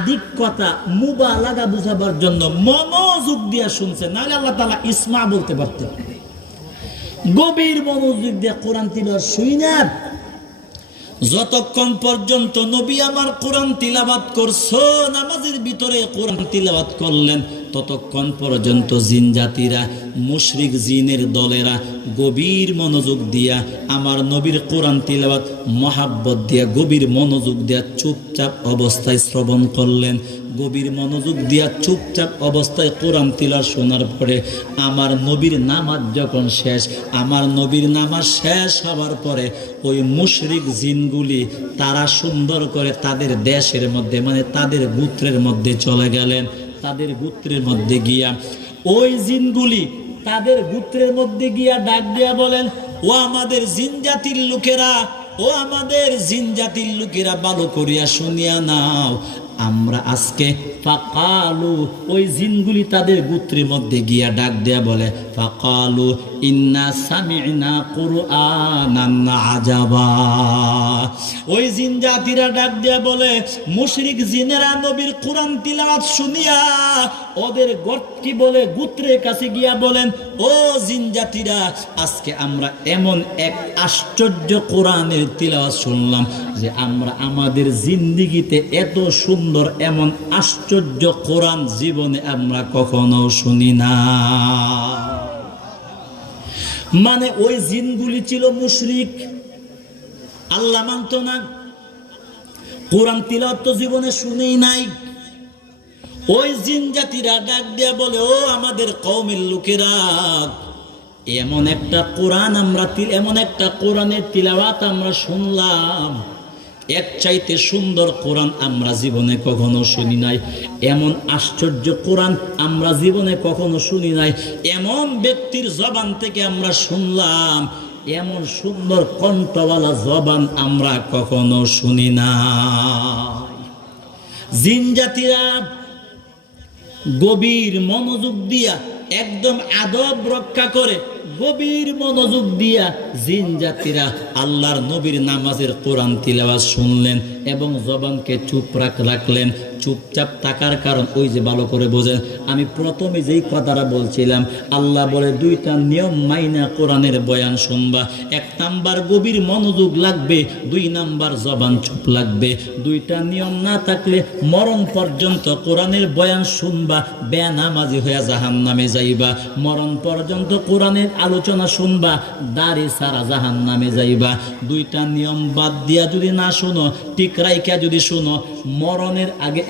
আধিক্যতা মুবালাগা বুঝাবার জন্য মনোযোগ দিয়া শুনছে, নাহলে আল্লাহ তাআলা ইসমা বলতে পারতেন। গভীর মনোযোগ দিয়া কোরআন তিলাওয়াত শুই না, যতক্ষণ পর্যন্ত নবী আমার কোরআন তিলাওয়াত করছো, নামাজের ভিতরে কোরআন তিলাওয়াত করলেন, ততক্ষণ পর্যন্ত জিন জাতিরা, মুশরিক জিনের দলেরা গভীর মনোযোগ দিয়া আমার নবীর কোরআন তিলাওয়াত মহাব্বত দিয়া গভীর মনোযোগ দিয়া চুপচাপ অবস্থায় শ্রবণ করলেন। গভীর মনোযোগ দিয়া চুপচাপ অবস্থায় কোরআন তিলাওয়াত শোনার পরে আমার নবীর নামাজ যখন শেষ, আমার নবীর নামাজ শেষ হওয়ার পরে ওই মুশরিক জিনগুলি তারা সুন্দর করে তাদের দেশের মধ্যে, মানে তাদের গোত্রের মধ্যে চলে গেলেন। তাদের গোত্রের মধ্যে গিয়া ওই জিনগুলি তাদের গোত্রের মধ্যে গিয়া ডাক দিয়া বলেন, ও আমাদের জিন জাতির লোকেরা, ও আমাদের জিন জাতির লোকেরা, ভালো করিয়া শুনিয়া নাও, আমরা আজকে ফাকালু, ওই জিনগুলি তাদের গোত্রের মধ্যে গিয়া ডাক দেয়া বলে, ফাকালু ইন্না সামি'না কুরআনান আজাবা। ওই জিন জাতিরা ডাক দেয়া বলে, মুশরিক জিনেরা নবীর কোরআন তিলাওয়াত শুনিয়া ওদের কি বলে গোত্রের কাছে গিয়া বলেন, ও জিন জাতিরা, আজকে আমরা এমন এক আশ্চর্য কোরআনের তিলাওয়াত শুনলাম যে আমরা আমাদের জিন্দেগিতে এত সুন্দর এমন আশ্চর্য কোরআন জীবনে আমরা কখনো শুনি না। মানে ওই জিনগুলি ছিল মুশরিক, আল্লাহ মানত না, কোরআন তিলাওয়াত তো জীবনে শুনেই নাই। ওই জিন জাতিরা ডাক দিয়া বলে, ও আমাদের কওমের লোকেরা, এমন একটা কোরআন আমরা এমন একটা কোরআনের তিলাওয়াত আমরা শুনলাম, এক চাইতে সুন্দর কোরআন আমরা জীবনে কখনো শুনি নাই, এমন আশ্চর্য কোরআন আমরা জীবনে কখনো শুনি নাই, এমন ব্যক্তির জবান থেকে আমরা শুনলাম, এমন সুন্দর কণ্ঠওয়ালা জবান আমরা কখনো শুনি নাই। জিন জাতিরা গভীর মনোযোগ দিয়া, একদম আদব রক্ষা করে গভীর মনোযোগ দিয়া জিন জাতিরা আল্লাহর নবীর নামাজের কোরআন তিলাওয়াত শুনলেন এবং জবানকে চুপ রাখলেন। চুপচাপ থাকার কারণ ওই যে ভালো করে বোঝেন, আমি প্রথমে যেই কথাটা বলছিলাম, আল্লাহ বলে দুইটা নিয়ম মাইনা কোরআনের বয়ান শুনবা। এক নাম্বার গভীর মনোযোগ লাগবে, দুই নাম্বার জবান চুপ লাগবে। দুইটা নিয়ম না থাকলে মরণ পর্যন্ত কোরআনের বয়ান শুনবা, বেনামাজি হয়ে জাহান্নামে যাইবা। মরণ পর্যন্ত কোরআনের আলোচনা শুনবা, দাড়ি ছাড়া জাহান্নামে যাইবা। দুইটা নিয়ম বাদ দিয়া যদি না শুনো, ঠিক রাইখা যদি শুনো, মরণের আগে